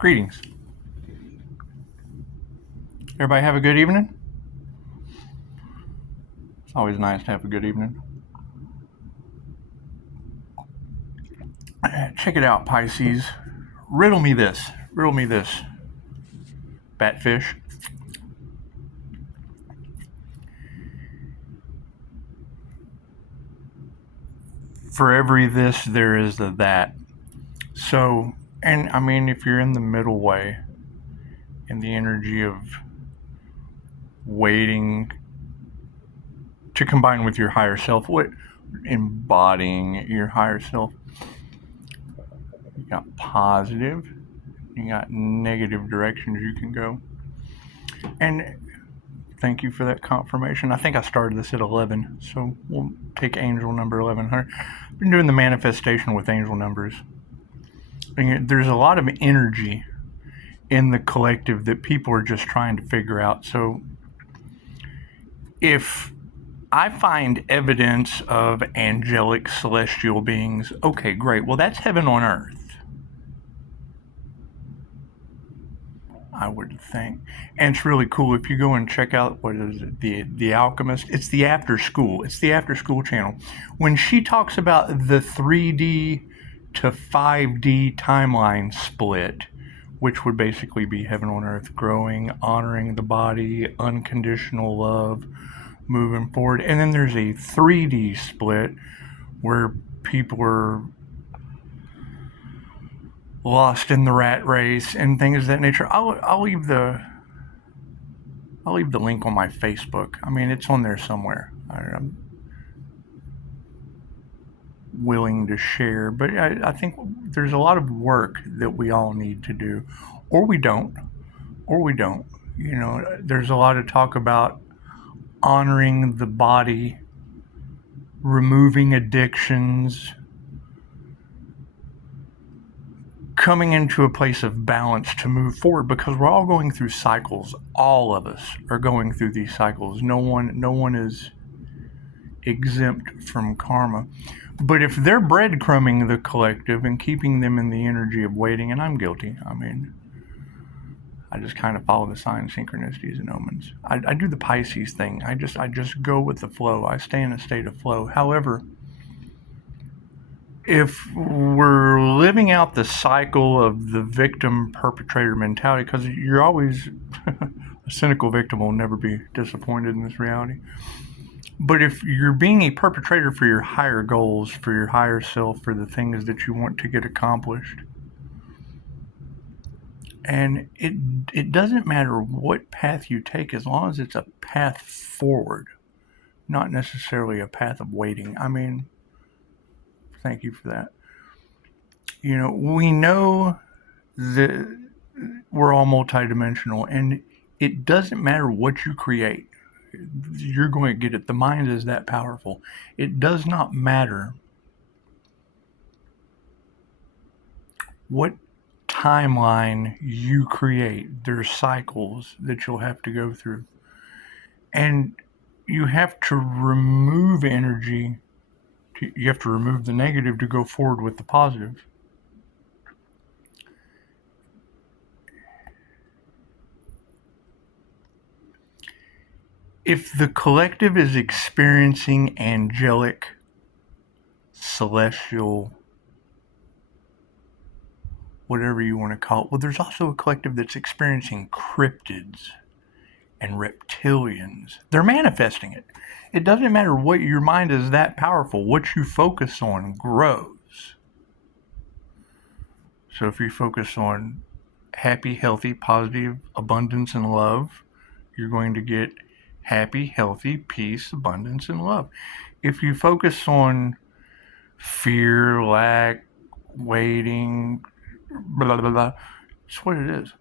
Greetings. Everybody have a good evening? It's always nice to have a good evening. Check it out, Pisces. Riddle me this. Batfish. For every this, there is a that. So, and I mean, if you're in the middle way, in the energy of waiting to combine with your higher self, embodying your higher self, you got positive, you got negative directions you can go. And thank you for that confirmation. I think I started this at 11, so we'll take angel number 1100. I've been doing the manifestation with angel numbers. And there's a lot of energy in the collective that people are just trying to figure out. So if I find evidence of angelic celestial beings, okay, great. Well, that's heaven on earth, I would think. And it's really cool if you go and check out, what is it, the Alchemist. It's the after school channel. When she talks about the 3D to 5D timeline split, which would basically be heaven on earth, growing, honoring the body, unconditional love, moving forward. And then there's a 3D split where people are lost in the rat race and things of that nature. I'll leave the link on my Facebook. I mean, it's on there somewhere. I'm willing to share, but I think there's a lot of work that we all need to do, or we don't. You know, there's a lot of talk about honoring the body, removing addictions, coming into a place of balance to move forward, because we're all going through cycles. All of us are going through these cycles. No one is exempt from karma. But if they're breadcrumbing the collective and keeping them in the energy of waiting, and I'm guilty, I mean, I just kind of follow the signs, synchronicities, and omens. I do the Pisces thing. I just go with the flow. I stay in a state of flow. However, if we're living out the cycle of the victim-perpetrator mentality, because you're always a cynical victim will never be disappointed in this reality. But if you're being a perpetrator for your higher goals, for your higher self, for the things that you want to get accomplished, and it doesn't matter what path you take as long as it's a path forward, not necessarily a path of waiting. I mean, thank you for that. You know, we know that we're all multidimensional, and it doesn't matter what you create. You're going to get it. The mind is that powerful. It does not matter what timeline you create. There's cycles that you'll have to go through. And you have to remove energy. You have to remove the negative to go forward with the positive. If the collective is experiencing angelic, celestial, whatever you want to call it, well, there's also a collective that's experiencing cryptids and reptilians. They're manifesting it. It doesn't matter what your mind is that powerful. What you focus on grows. So if you focus on happy, healthy, positive, abundance, and love, you're going to get happy, healthy, peace, abundance, and love. If you focus on fear, lack, waiting, blah, blah, blah, it's what it is.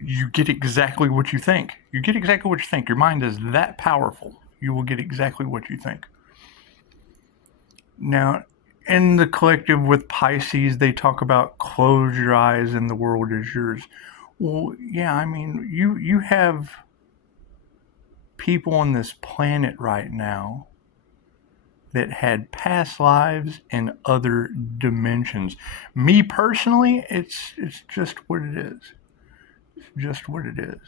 You get exactly what you think. Your mind is that powerful. You will get exactly what you think. Now, in the collective with Pisces, they talk about close your eyes and the world is yours. Well, yeah, I mean, you have people on this planet right now that had past lives in other dimensions. Me personally, it's just what it is. It's just what it is.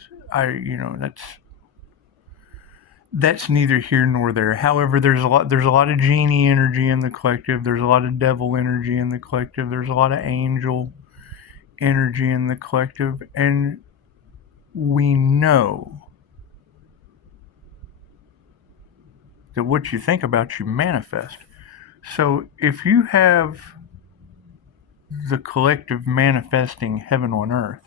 That's neither here nor there. However, there's a lot of genie energy in the collective. There's a lot of devil energy in the collective. There's a lot of angel energy in the collective, and we know that what you think about, you manifest. So if you have the collective manifesting heaven on earth,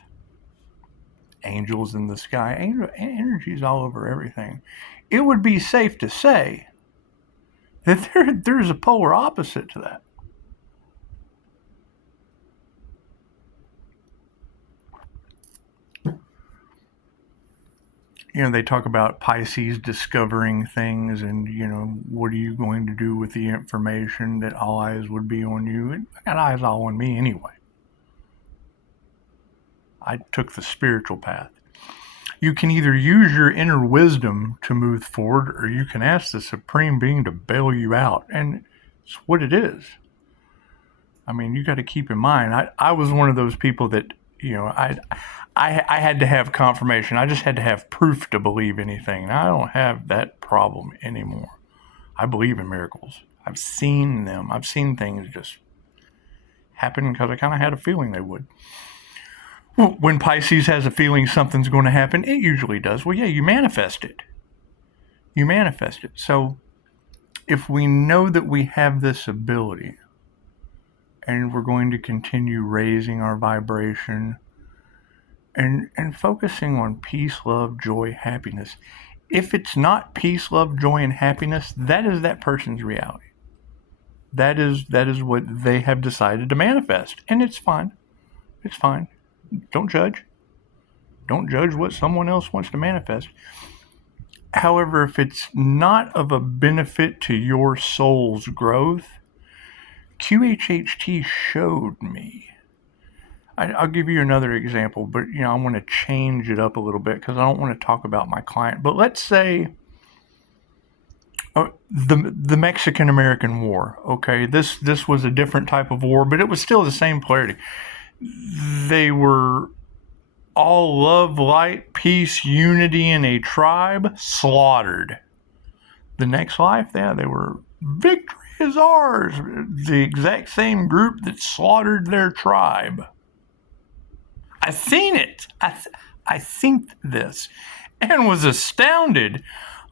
angels in the sky, energies all over everything, it would be safe to say that there's a polar opposite to that. They talk about Pisces discovering things, and, what are you going to do with the information that all eyes would be on you? I got eyes all on me anyway. I took the spiritual path. You can either use your inner wisdom to move forward, or you can ask the Supreme Being to bail you out. And it's what it is. I mean, you got to keep in mind, I was one of those people that, I had to have confirmation. I just had to have proof to believe anything. And I don't have that problem anymore. I believe in miracles. I've seen them. I've seen things just happen because I kind of had a feeling they would. Well, when Pisces has a feeling something's going to happen, it usually does. Well, yeah, you manifest it. You manifest it. So if we know that we have this ability, and we're going to continue raising our vibration and focusing on peace, love, joy, happiness. If it's not peace, love, joy, and happiness, that is that person's reality. That is what they have decided to manifest. And it's fine. It's fine. Don't judge. Don't judge what someone else wants to manifest. However, if it's not of a benefit to your soul's growth, QHHT showed me. I'll give you another example, but I want to change it up a little bit because I don't want to talk about my client. But let's say the Mexican-American War. Okay, this was a different type of war, but it was still the same polarity. They were all love, light, peace, unity in a tribe, slaughtered. The next life, they were victory is ours. The exact same group that slaughtered their tribe. I seen it. I seen this and was astounded.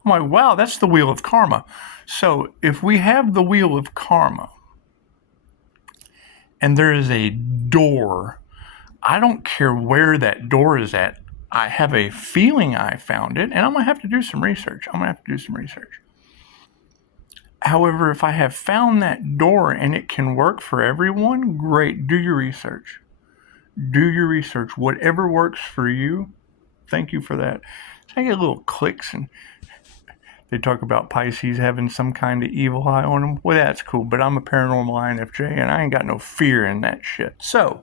I'm like, wow, that's the wheel of karma. So if we have the wheel of karma and there is a door, I don't care where that door is at. I have a feeling I found it, and I'm going to have to do some research. However, if I have found that door and it can work for everyone, great. Do your research. Do your research. Whatever works for you, thank you for that. So I get little clicks, and they talk about Pisces having some kind of evil eye on them. Well, that's cool, but I'm a paranormal INFJ, and I ain't got no fear in that shit. So,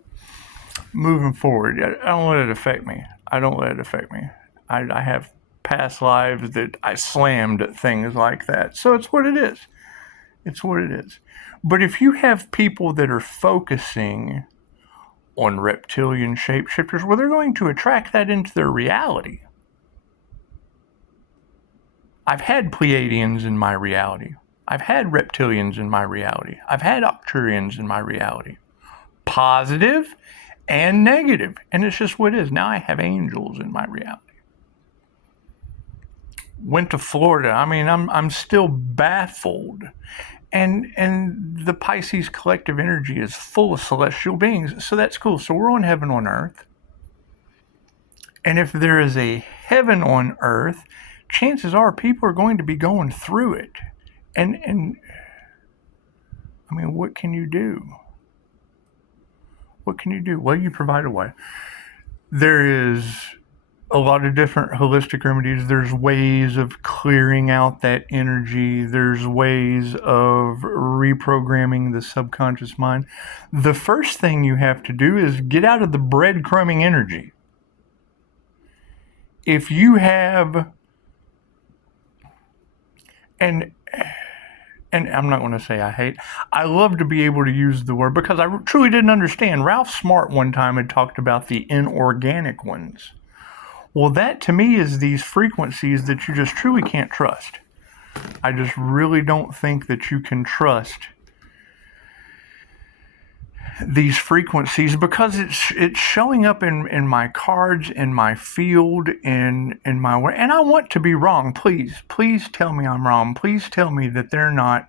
moving forward, I don't let it affect me. I have past lives that I slammed at things like that. So it's what it is. But if you have people that are focusing on reptilian shapeshifters, well, they're going to attract that into their reality. I've had Pleiadians in my reality. I've had reptilians in my reality. I've had Arcturians in my reality. Positive and negative. And it's just what it is. Now I have angels in my reality. Went to Florida. I mean, I'm still baffled. And the Pisces collective energy is full of celestial beings. So that's cool. So we're on heaven on earth. And if there is a heaven on earth, chances are people are going to be going through it. And I mean, what can you do? Well, you provide a way. There is a lot of different holistic remedies. There's ways of clearing out that energy. There's ways of reprogramming the subconscious mind. The first thing you have to do is get out of the breadcrumbing energy. If you have, and and I'm not going to say I hate, I love to be able to use the word because I truly didn't understand. Ralph Smart one time had talked about the inorganic ones. Well, that to me is these frequencies that you just truly can't trust. I just really don't think that you can trust these frequencies because it's showing up in my cards, in my field, in my way. And I want to be wrong. Please tell me I'm wrong. Please tell me that they're not,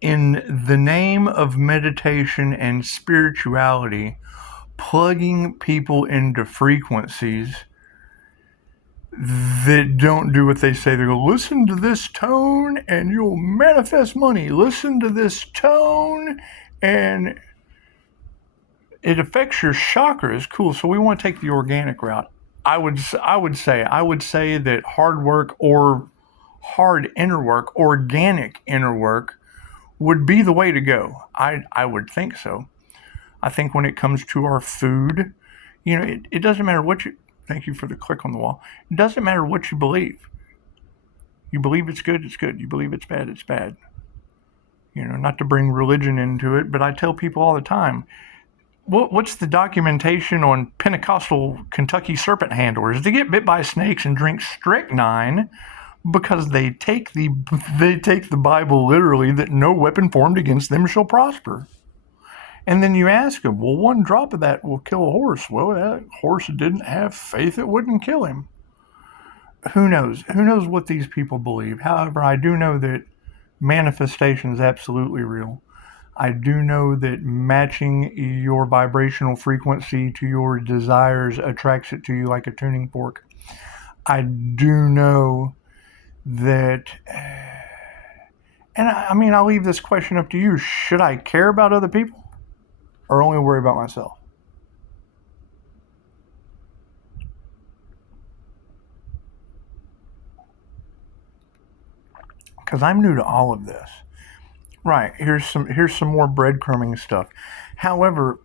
in the name of meditation and spirituality, plugging people into frequencies that don't do what they say. They go, listen to this tone and you'll manifest money. Listen to this tone and it affects your chakras. Cool. So we want to take the organic route. I would say that hard work or hard inner work, organic inner work, would be the way to go. I would think so. I think when it comes to our food, it doesn't matter what you. Thank you for the click on the wall. It doesn't matter what you believe. You believe it's good, it's good. You believe it's bad, it's bad. Not to bring religion into it, but I tell people all the time, what's the documentation on Pentecostal Kentucky serpent handlers? They get bit by snakes and drink strychnine because they take the Bible literally, that no weapon formed against them shall prosper. And then you ask them, well, one drop of that will kill a horse. Well, that horse didn't have faith, it wouldn't kill him. Who knows? Who knows what these people believe? However, I do know that manifestation is absolutely real. I do know that matching your vibrational frequency to your desires attracts it to you like a tuning fork. I do know that, and I'll leave this question up to you. Should I care about other people or only worry about myself? Because I'm new to all of this. Right, here's some more breadcrumbing stuff. However,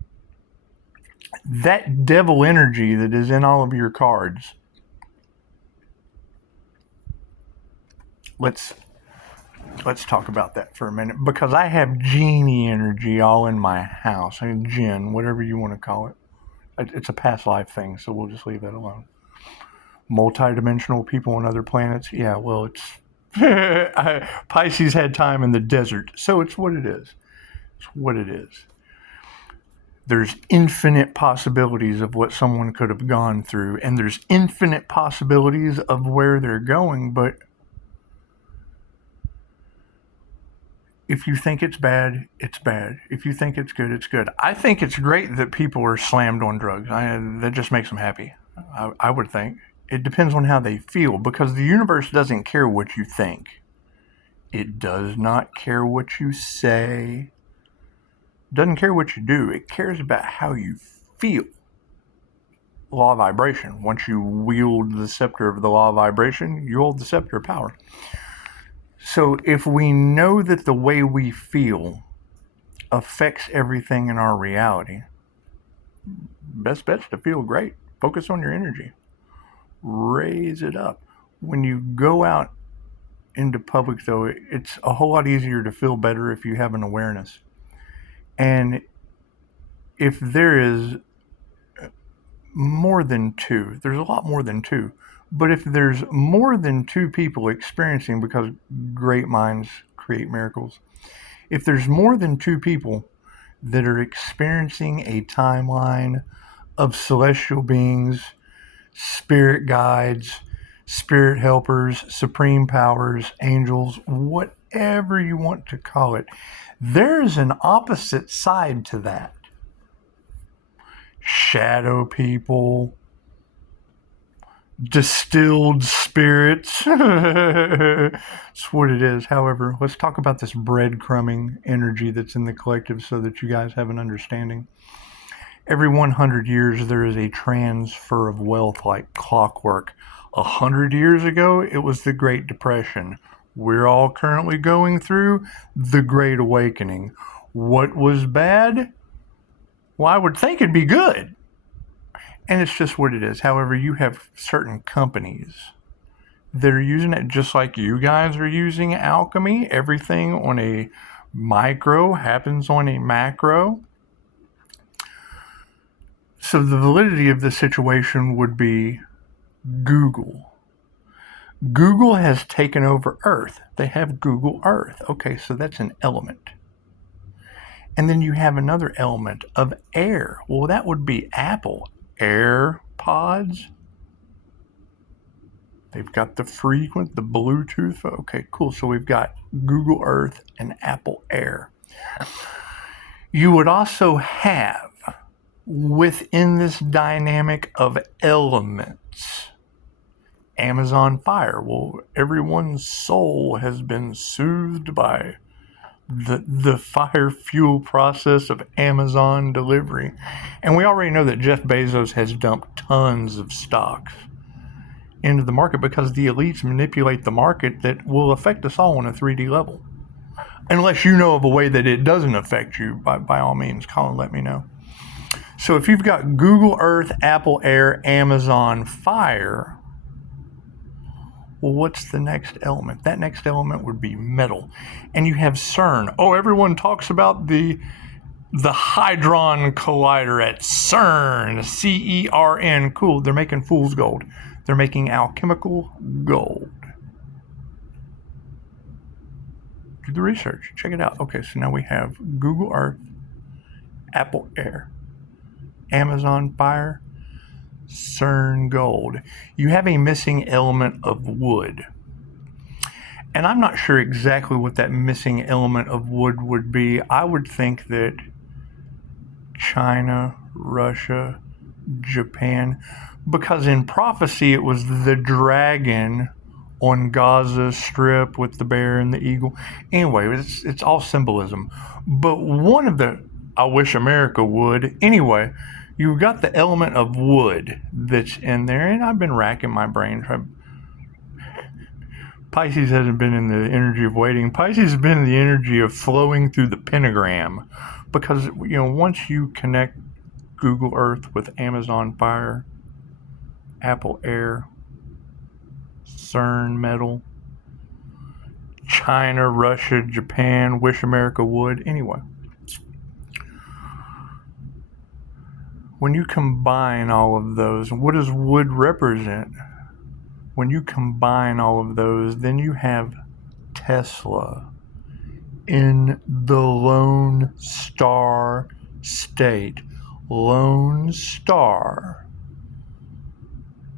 that devil energy that is in all of your cards, let's talk about that for a minute, because I have genie energy all in my house. Jinn, whatever you want to call it. It's a past life thing, so we'll just leave that alone. Multi-dimensional people on other planets, yeah, well, it's Pisces had time in the desert, so it's what it is. It's what it is. There's infinite possibilities of what someone could have gone through, and there's infinite possibilities of where they're going, but if you think it's bad, it's bad. If you think it's good, it's good. I think it's great that people are slammed on drugs. That just makes them happy, I would think. It depends on how they feel, because the universe doesn't care what you think. It does not care what you say. It doesn't care what you do. It cares about how you feel. Law of vibration. Once you wield the scepter of the law of vibration, you hold the scepter of power. So if we know that the way we feel affects everything in our reality, best bet's to feel great. Focus on your energy. Raise it up. When you go out into public, though, it's a whole lot easier to feel better if you have an awareness. And if there is more than two, there's a lot more than two, but if there's more than two people experiencing, because great minds create miracles, if there's more than two people that are experiencing a timeline of celestial beings, spirit guides, spirit helpers, supreme powers, angels, whatever you want to call it, there's an opposite side to that. Shadow people, distilled spirits. That's what it is. However, let's talk about this breadcrumbing energy that's in the collective so that you guys have an understanding. Every 100 years, there is a transfer of wealth like clockwork. 100 years ago, it was the Great Depression. We're all currently going through the Great Awakening. What was bad? Well, I would think it'd be good. And it's just what it is. However, you have certain companies They're using it just like you guys are using alchemy. Everything on a micro happens on a macro. So the validity of the situation would be Google. Google has taken over Earth. They have Google Earth. Okay, so that's an element. And then you have another element of air. Well, that would be Apple. AirPods. They've got the Bluetooth. Okay, cool. So we've got Google Earth and Apple Air. You would also have, within this dynamic of elements, Amazon Fire. Well, everyone's soul has been soothed by the fire fuel process of Amazon delivery. And we already know that Jeff Bezos has dumped tons of stocks into the market because the elites manipulate the market that will affect us all on a 3D level. Unless you know of a way that it doesn't affect you, by all means, call and let me know. So if you've got Google Earth, Apple Air, Amazon Fire, well, what's the next element? That next element would be metal. And you have CERN. Oh, everyone talks about the Hadron Collider at CERN, CERN. Cool, they're making fool's gold. They're making alchemical gold. Do the research, check it out. Okay, so now we have Google Earth, Apple Air, Amazon Fire, CERN gold. You have a missing element of wood. And I'm not sure exactly what that missing element of wood would be. I would think that China, Russia, Japan, because in prophecy it was the dragon on Gaza Strip with the bear and the eagle. Anyway, it's all symbolism. But one of the, I wish America would. Anyway, you've got the element of wood that's in there, and I've been racking my brain. Pisces hasn't been in the energy of waiting. Pisces has been in the energy of flowing through the pentagram, because once you connect Google Earth with Amazon Fire, Apple Air, CERN metal, China, Russia, Japan, wish America would. Anyway, when you combine all of those, what does wood represent? When you combine all of those, then you have Tesla in the Lone Star State. Lone Star.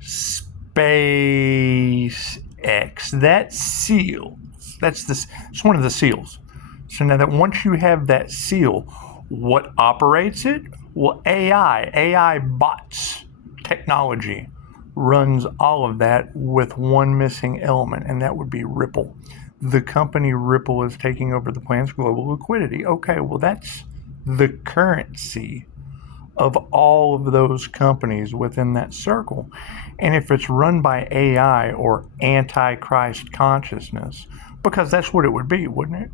SpaceX. That seals. It's one of the seals. So now that once you have that seal, what operates it? Well, AI bots, technology runs all of that with one missing element, and that would be Ripple. The company Ripple is taking over the planet's global liquidity. Okay, well, that's the currency of all of those companies within that circle. And if it's run by AI or antichrist consciousness, because that's what it would be, wouldn't it?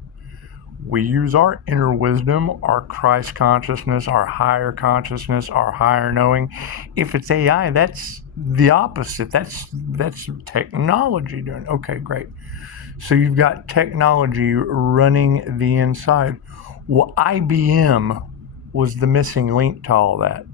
We use our inner wisdom, our Christ consciousness, our higher consciousness, our higher knowing. If it's AI, that's the opposite. That's technology doing. Okay, great. So you've got technology running the inside. Well, IBM was the missing link to all that.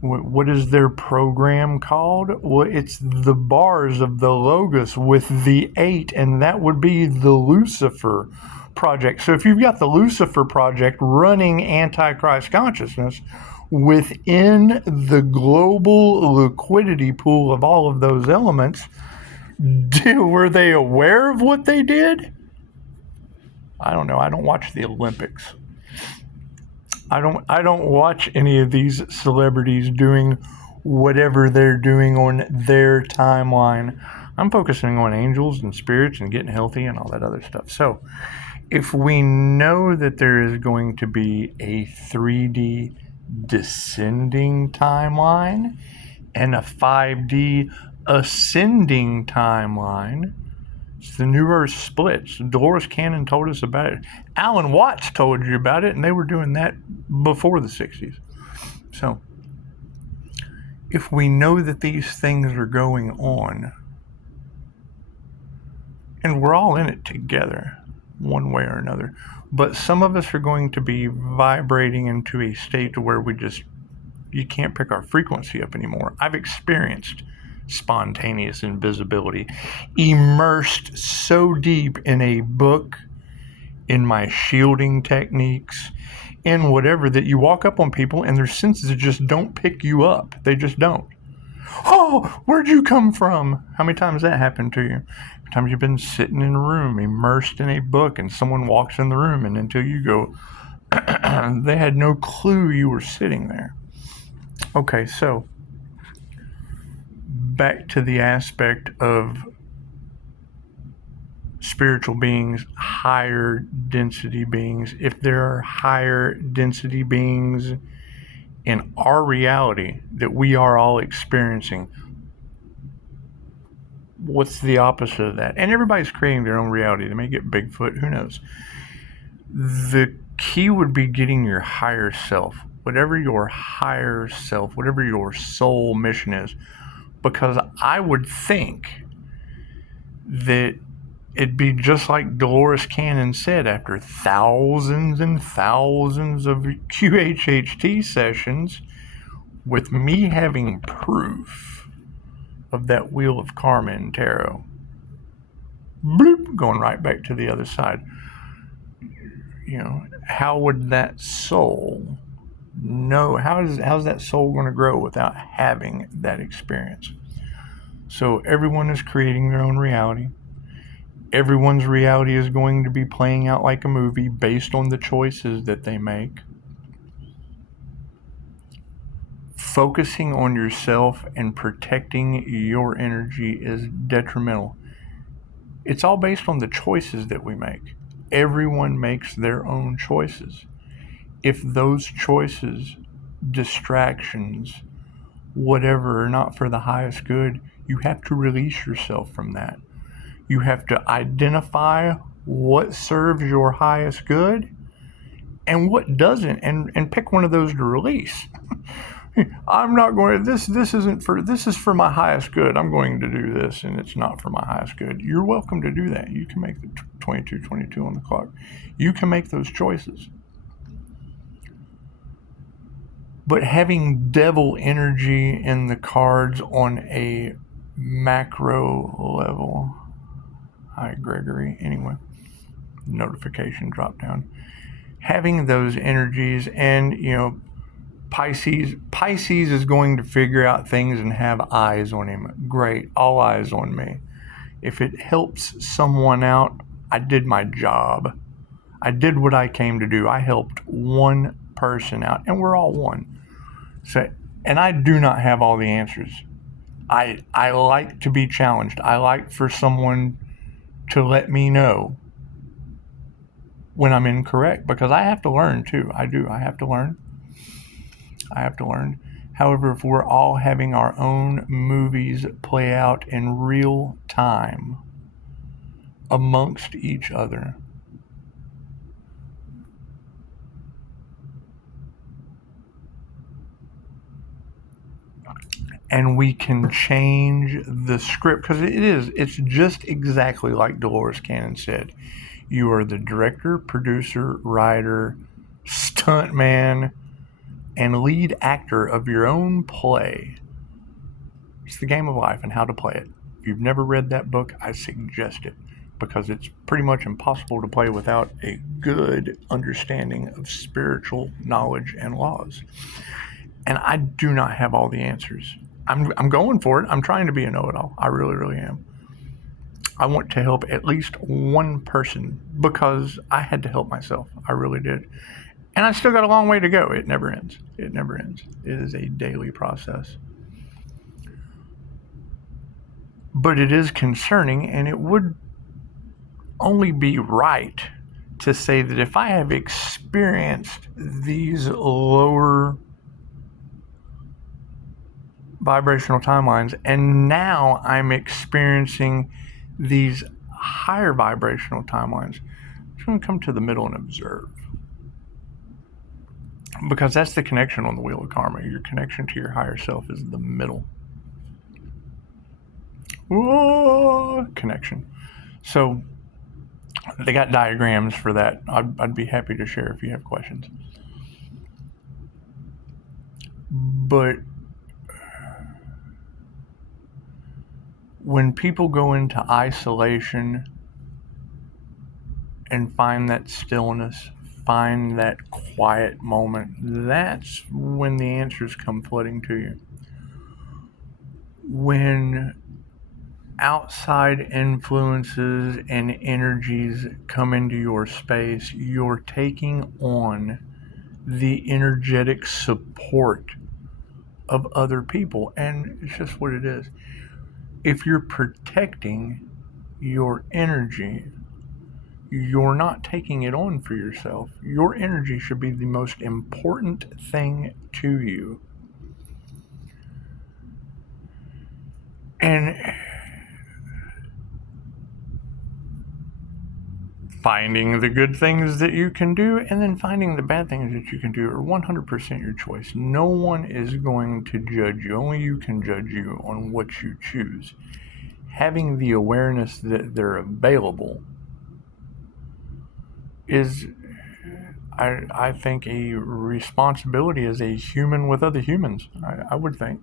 What is their program called? Well, it's the bars of the Logos with the 8, and that would be the Lucifer project. So if you've got the Lucifer project running Antichrist consciousness within the global liquidity pool of all of those elements, were they aware of what they did? I don't know. I don't watch the Olympics. I don't watch any of these celebrities doing whatever they're doing on their timeline. I'm focusing on angels and spirits and getting healthy and all that other stuff. So if we know that there is going to be a 3D descending timeline and a 5D ascending timeline, it's the New Earth splits. Dolores Cannon told us about it. Alan Watts told you about it, and they were doing that before the 60s. So if we know that these things are going on, And we're all in it together, one way or another. But some of us are going to be vibrating into a state to where you can't pick our frequency up anymore. I've experienced spontaneous invisibility, immersed so deep in a book, in my shielding techniques, in whatever, that you walk up on people and their senses just don't pick you up. They just don't. Oh, where'd you come from? How many times that happened to you? How many times you've been sitting in a room, immersed in a book, and someone walks in the room, and until you go, they had no clue you were sitting there. Okay, so back to the aspect of spiritual beings, higher density beings. If there are higher density beings in our reality that we are all experiencing, what's the opposite of that? And everybody's creating their own reality. They may get Bigfoot, who knows? The key would be getting your higher self, whatever your higher self, whatever your soul mission is. Because I would think that it'd be just like Dolores Cannon said, after thousands and thousands of QHHT sessions, with me having proof of that wheel of karma in tarot, bloop, going right back to the other side. You know, how would that soul know? How's that soul going to grow without having that experience? So everyone is creating their own reality. Everyone's reality is going to be playing out like a movie based on the choices that they make. Focusing on yourself and protecting your energy is detrimental. It's all based on the choices that we make. Everyone makes their own choices. If those choices, distractions, whatever, are not for the highest good, you have to release yourself from that. You have to identify what serves your highest good and what doesn't, and pick one of those to release. I'm not going to, this is for my highest good. I'm going to do this, and it's not for my highest good. You're welcome to do that. You can make the 22:22 on the clock. You can make those choices. But having devil energy in the cards on a macro level, hi, Gregory. Anyway, notification drop down. Having those energies, and, you know, Pisces is going to figure out things and have eyes on him. Great, all eyes on me. If it helps someone out, I did my job. I did what I came to do. I helped one person out, and we're all one. So, and I do not have all the answers. I like to be challenged. I like for someone to let me know when I'm incorrect, because I have to learn too. I have to learn. However, if we're all having our own movies play out in real time amongst each other, and we can change the script, because it's just exactly like Dolores Cannon said. You are the director, producer, writer, stuntman, and lead actor of your own play. It's the game of life and how to play it. If you've never read that book, I suggest it, because it's pretty much impossible to play without a good understanding of spiritual knowledge and laws. And I do not have all the answers. I'm going for it. I'm trying to be a know-it-all. I really, really am. I want to help at least one person, because I had to help myself. I really did. And I still got a long way to go. It never ends. It never ends. It is a daily process. But it is concerning, and it would only be right to say that if I have experienced these lower vibrational timelines, and now I'm experiencing these higher vibrational timelines, I'm just going to come to the middle and observe. Because that's the connection on the wheel of karma. Your connection to your higher self is the middle. Whoa, connection. So they got diagrams for that. I'd be happy to share if you have questions. But when people go into isolation and find that stillness, find that quiet moment, that's when the answers come flooding to you. When outside influences and energies come into your space, you're taking on the energetic support of other people, and it's just what it is. If you're protecting your energy, you're not taking it on for yourself. Your energy should be the most important thing to you. And finding the good things that you can do and then finding the bad things that you can do are 100% your choice. No one is going to judge you. Only you can judge you on what you choose. Having the awareness that they're available is, I think, a responsibility as a human with other humans, I would think.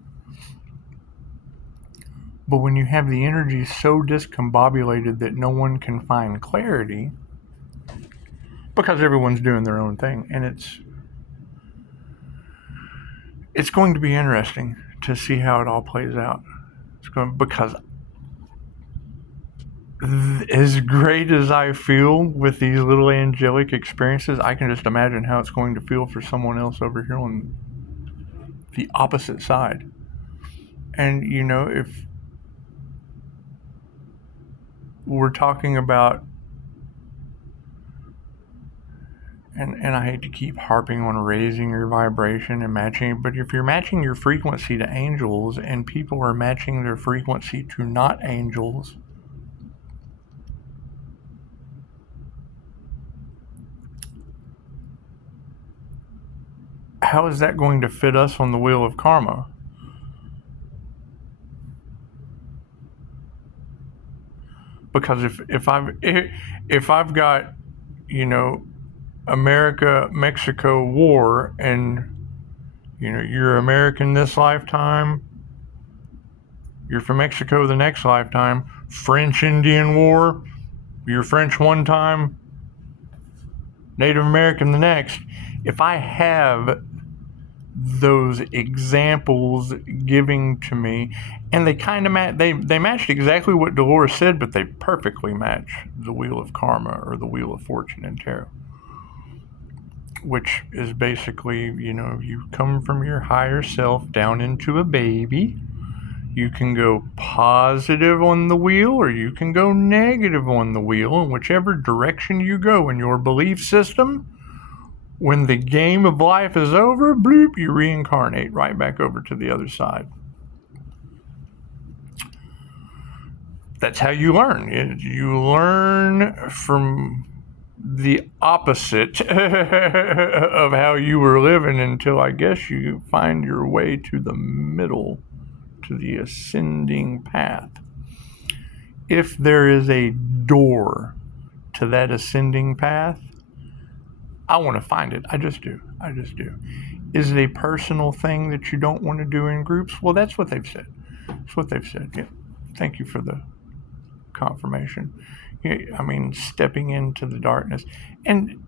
But when you have the energy so discombobulated that no one can find clarity, because everyone's doing their own thing, and it's going to be interesting to see how it all plays out. Because as great as I feel with these little angelic experiences, I can just imagine how it's going to feel for someone else over here on the opposite side. And if we're talking about, and I hate to keep harping on raising your vibration and matching, but if you're matching your frequency to angels and people are matching their frequency to not angels, how is that going to fit us on the wheel of karma? Because if I've got, America Mexico war, and you're American this lifetime, you're from Mexico the next lifetime, French Indian war, you're French one time, Native American the next. If I have those examples giving to me, and they kind of they matched exactly what Dolores said, but they perfectly match the wheel of karma or the wheel of fortune in tarot, which is basically, you come from your higher self down into a baby. You can go positive on the wheel or you can go negative on the wheel, and whichever direction you go in your belief system, when the game of life is over, bloop, you reincarnate right back over to the other side. That's how you learn. You learn from the opposite of how you were living until, I guess, you find your way to the middle, to the ascending path. If there is a door to that ascending path, I want to find it. I just do. Is it a personal thing that you don't want to do in groups? Well, that's what they've said. Yeah. Thank you for the confirmation. I mean, stepping into the darkness. And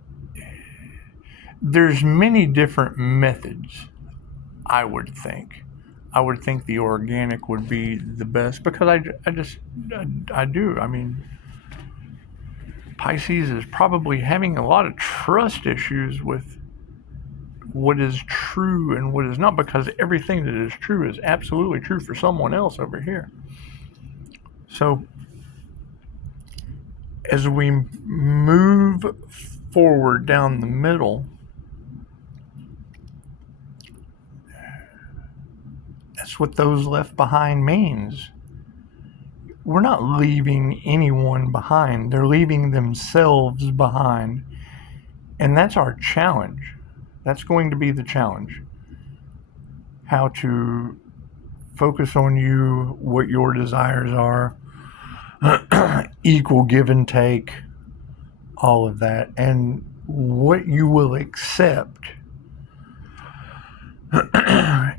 there's many different methods, I would think. I would think the organic would be the best, because I do. I mean, Pisces is probably having a lot of trust issues with what is true and what is not, because everything that is true is absolutely true for someone else over here. So as we move forward down the middle, that's what those left behind means. We're not leaving anyone behind. They're leaving themselves behind. And that's our challenge. That's going to be the challenge. How to focus on you, what your desires are, equal give and take, all of that, and what you will accept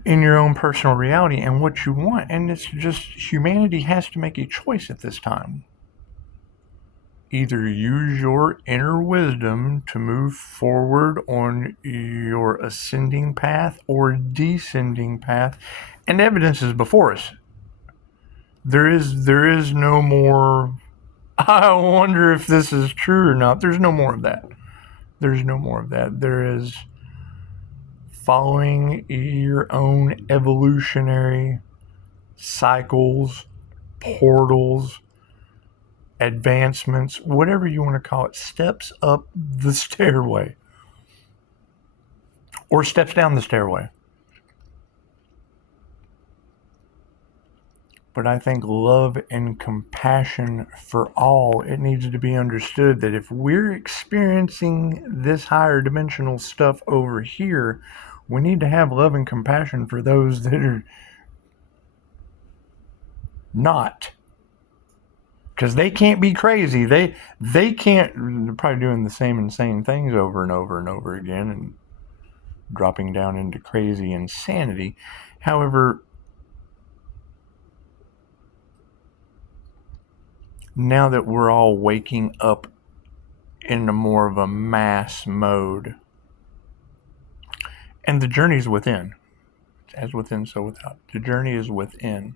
in your own personal reality and what you want. And it's just humanity has to make a choice at this time. Either use your inner wisdom to move forward on your ascending path or descending path, and evidence is before us. There is no more, I wonder if this is true or not. There's no more of that. There's no more of that. There is following your own evolutionary cycles, portals, advancements, whatever you want to call it, steps up the stairway or steps down the stairway. But I think love and compassion for all, it needs to be understood that if we're experiencing this higher dimensional stuff over here, we need to have love and compassion for those that are not. Because they can't be crazy. They can't, they're probably doing the same insane things over and over and over again and dropping down into crazy insanity. However, now that we're all waking up into more of a mass mode, and the journey's within, as within, so without. The journey is within.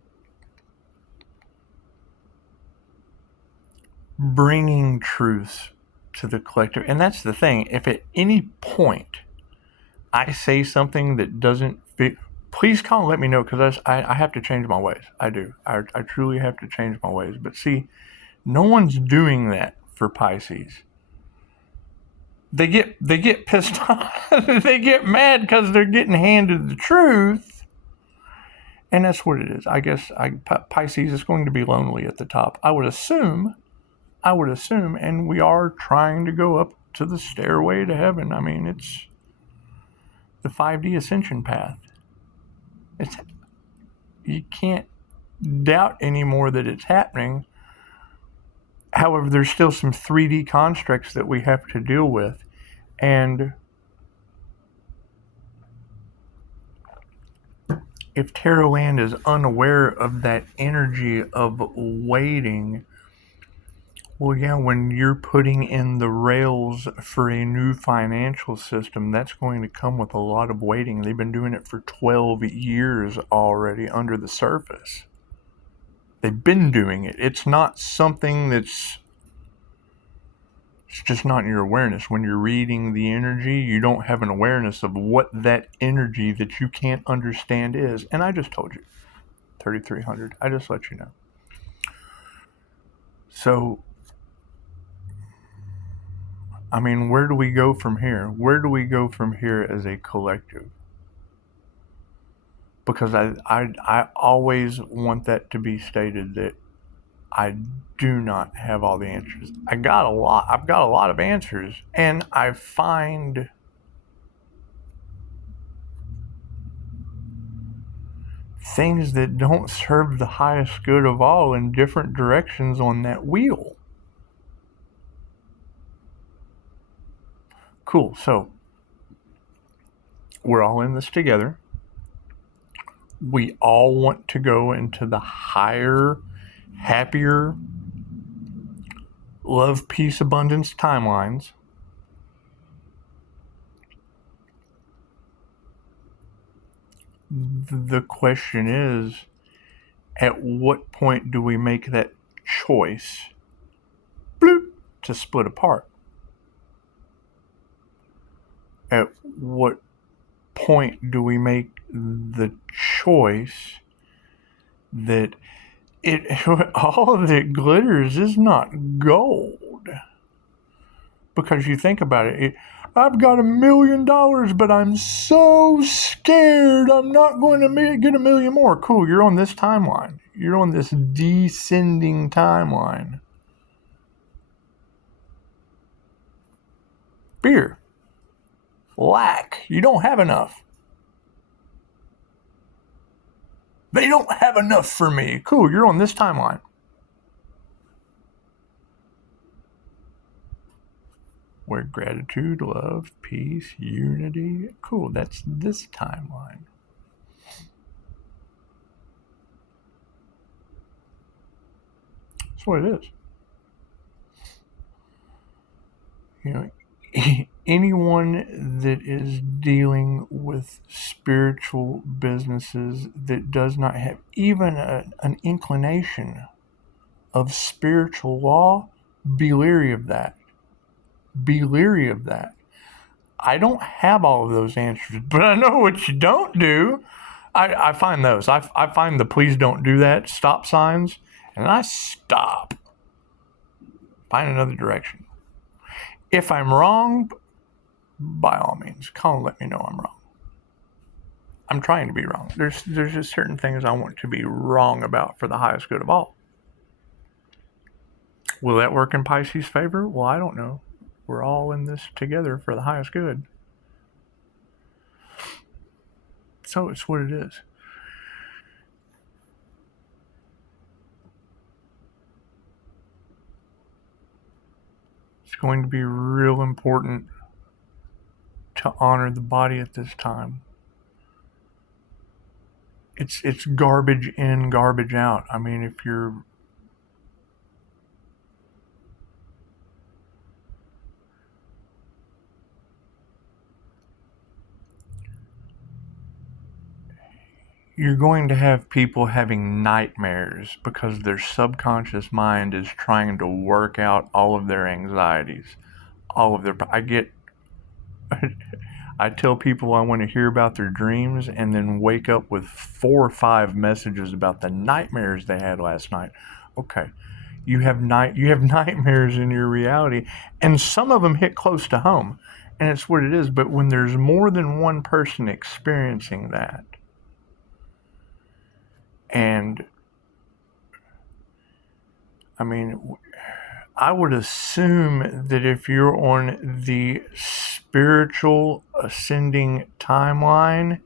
Bringing truth to the collective. And that's the thing. If at any point I say something that doesn't fit, please call and let me know, because I have to change my ways. I do. I truly have to change my ways. But see, no one's doing that for Pisces. They get pissed off. They get mad because they're getting handed the truth. And that's what it is. I guess Pisces is going to be lonely at the top. I would assume, and we are trying to go up to the stairway to heaven. I mean, it's the 5D ascension path. You can't doubt anymore that it's happening. However, there's still some 3D constructs that we have to deal with. And if Tarot Land is unaware of that energy of waiting, well, yeah, when you're putting in the rails for a new financial system, that's going to come with a lot of waiting. They've been doing it for 12 years already under the surface. They've been doing it. It's not something it's just not in your awareness. When you're reading the energy, you don't have an awareness of what that energy that you can't understand is. And I just told you, 3,300. I just let you know. So, I mean, where do we go from here? Where do we go from here as a collective? Because I always want that to be stated that I do not have all the answers. I've got a lot of answers, and I find things that don't serve the highest good of all in different directions on that wheel. Cool. So we're all in this together. We all want to go into the higher, happier, love, peace, abundance timelines. The question is, at what point do we make that choice to split apart? At what point do we make the choice that all of it glitters is not gold? Because you think about it, I've got $1 million, but I'm so scared I'm not going to get $1 million more. Cool, you're on this timeline. You're on this descending timeline. Fear. Lack. You don't have enough. They don't have enough for me. Cool, you're on this timeline. where gratitude, love, peace, unity. Cool, that's this timeline. That's what it is. You know, anyone that is dealing with spiritual businesses that does not have even an inclination of spiritual law, be leery of that. Be leery of that. I don't have all of those answers, but I know what you don't do. I find those. I find the please don't do that stop signs, and I stop. Find another direction. If I'm wrong, by all means, call and let me know I'm wrong. I'm trying to be wrong. There's just certain things I want to be wrong about for the highest good of all. Will that work in Pisces' favor? Well, I don't know. We're all in this together for the highest good. So it's what it is. It's going to be real important to honor the body at this time. It's garbage in, garbage out. I mean, if you're going to have people having nightmares because their subconscious mind is trying to work out all of their anxieties, all of their. I tell people I want to hear about their dreams and then wake up with 4 or 5 messages about the nightmares they had last night. Okay, you have nightmares in your reality, and some of them hit close to home, and it's what it is. But when there's more than one person experiencing that, and I mean, I would assume that if you're on the spiritual ascending timeline,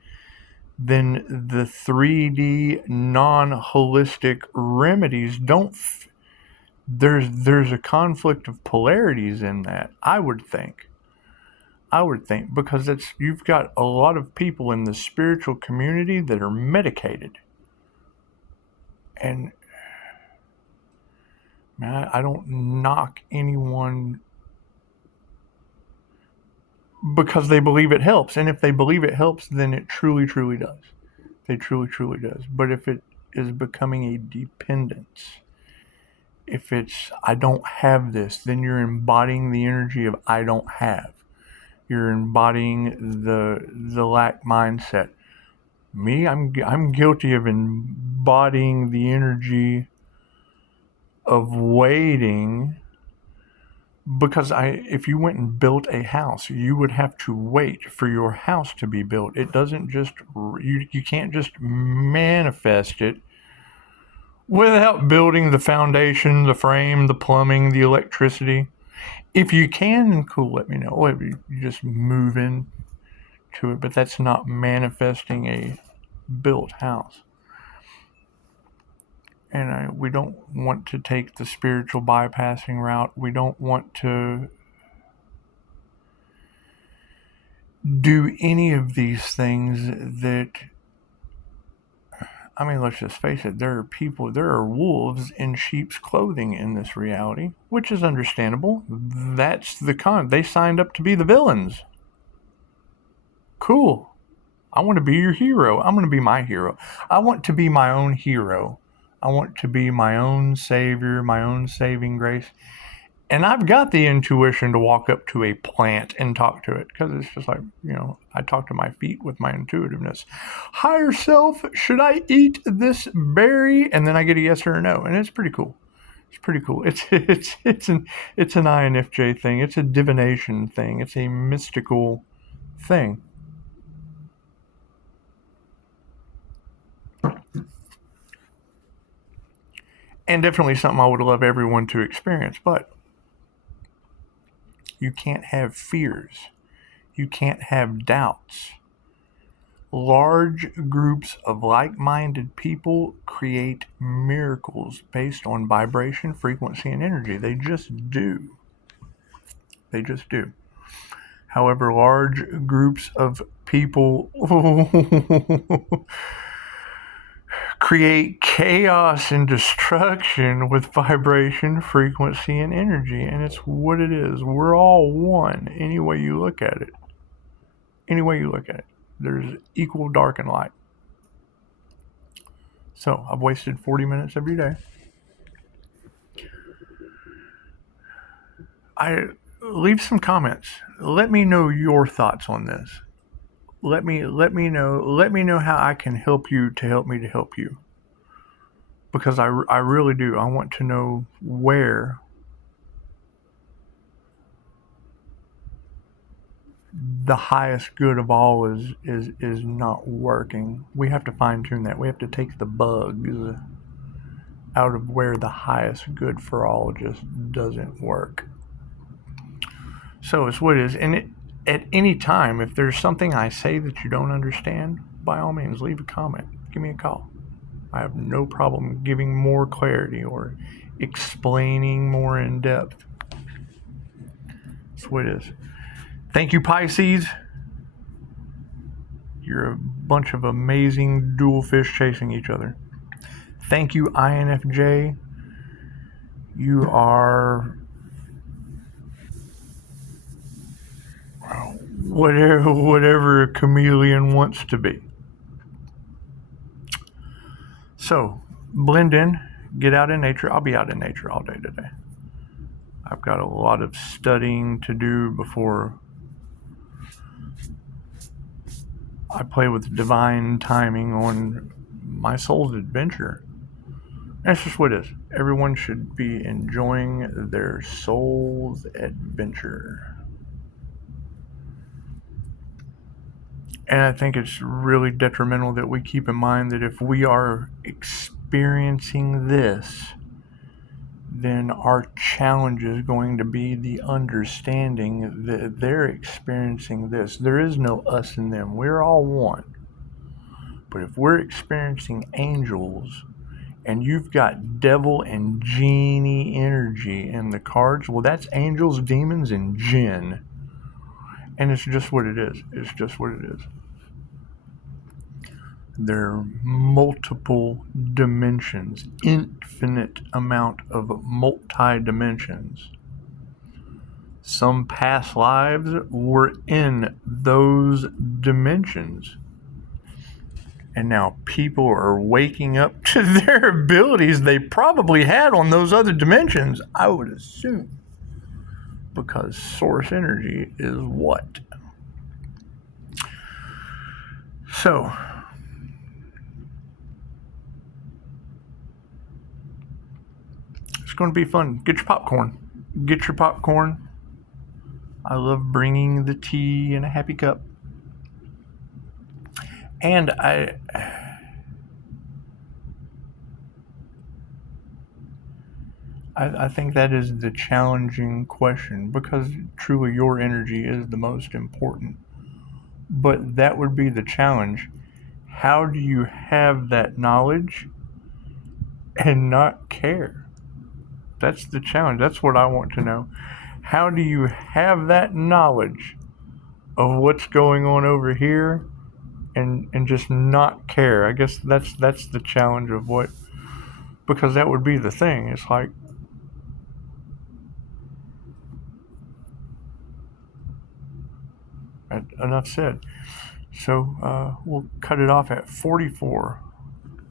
then the 3D non-holistic remedies don't. There's a conflict of polarities in that. I would think because you've got a lot of people in the spiritual community that are medicated, and man, I don't knock anyone because they believe it helps. And if they believe it helps, then it truly, truly does. It truly, truly does. But if it is becoming a dependence, if it's, I don't have this, then you're embodying the energy of I don't have. You're embodying the lack mindset. Me, I'm guilty of embodying the energy of waiting, because if you went and built a house, you would have to wait for your house to be built. It doesn't just, you can't just manifest it without building the foundation, the frame, the plumbing, the electricity. If you can, cool, let me know. You just move in to it, but that's not manifesting a built house. And we don't want to take the spiritual bypassing route. We don't want to do any of these things that, I mean, let's just face it, there are wolves in sheep's clothing in this reality, which is understandable. That's they signed up to be the villains. Cool. I want to be your hero. I'm going to be my hero. I want to be my own hero. I want to be my own savior, my own saving grace. And I've got the intuition to walk up to a plant and talk to it, because it's just like, I talk to my feet with my intuitiveness. Higher self, should I eat this berry? And then I get a yes or a no, and it's pretty cool. It's pretty cool. It's an INFJ thing. It's a divination thing. It's a mystical thing. And definitely something I would love everyone to experience, but you can't have fears. You can't have doubts. Large groups of like-minded people create miracles based on vibration, frequency, and energy. They just do. They just do. However, large groups of people create chaos and destruction with vibration, frequency, and energy. And it's what it is. We're all one, any way you look at it. Any way you look at it. There's equal dark and light. So, I've wasted 40 minutes of your day. Leave some comments. Let me know your thoughts on this. Let me know how I can help you to help me to help you. Because I really do. I want to know where the highest good of all is not working. We have to fine tune that. We have to take the bugs out of where the highest good for all just doesn't work. So it's what it is. And at any time, if there's something I say that you don't understand, by all means, leave a comment. Give me a call. I have no problem giving more clarity or explaining more in depth. That's what it is. Thank you, Pisces. You're a bunch of amazing dual fish chasing each other. Thank you, INFJ. You are whatever a chameleon wants to be. So, blend in, get out in nature. I'll be out in nature all day today. I've got a lot of studying to do before I play with divine timing on my soul's adventure. That's just what it is. Everyone should be enjoying their soul's adventure. And I think it's really detrimental that we keep in mind that if we are experiencing this, then our challenge is going to be the understanding that they're experiencing this. There is no us and them. We're all one. But if we're experiencing angels and you've got devil and genie energy in the cards, well, that's angels, demons, and jinn. And it's just what it is. It's just what it is. There are multiple dimensions, infinite amount of multi-dimensions. Some past lives were in those dimensions. And now people are waking up to their abilities they probably had on those other dimensions, I would assume. Because source energy is what? So, it's going to be fun. Get your popcorn. Get your popcorn. I love bringing the tea in a happy cup. And I think that is the challenging question, because truly your energy is the most important. But that would be the challenge. How do you have that knowledge and not care? That's the challenge. That's what I want to know. How do you have that knowledge of what's going on over here and just not care? I guess that's the challenge of what, because that would be the thing. It's like, enough said. So we'll cut it off at 44.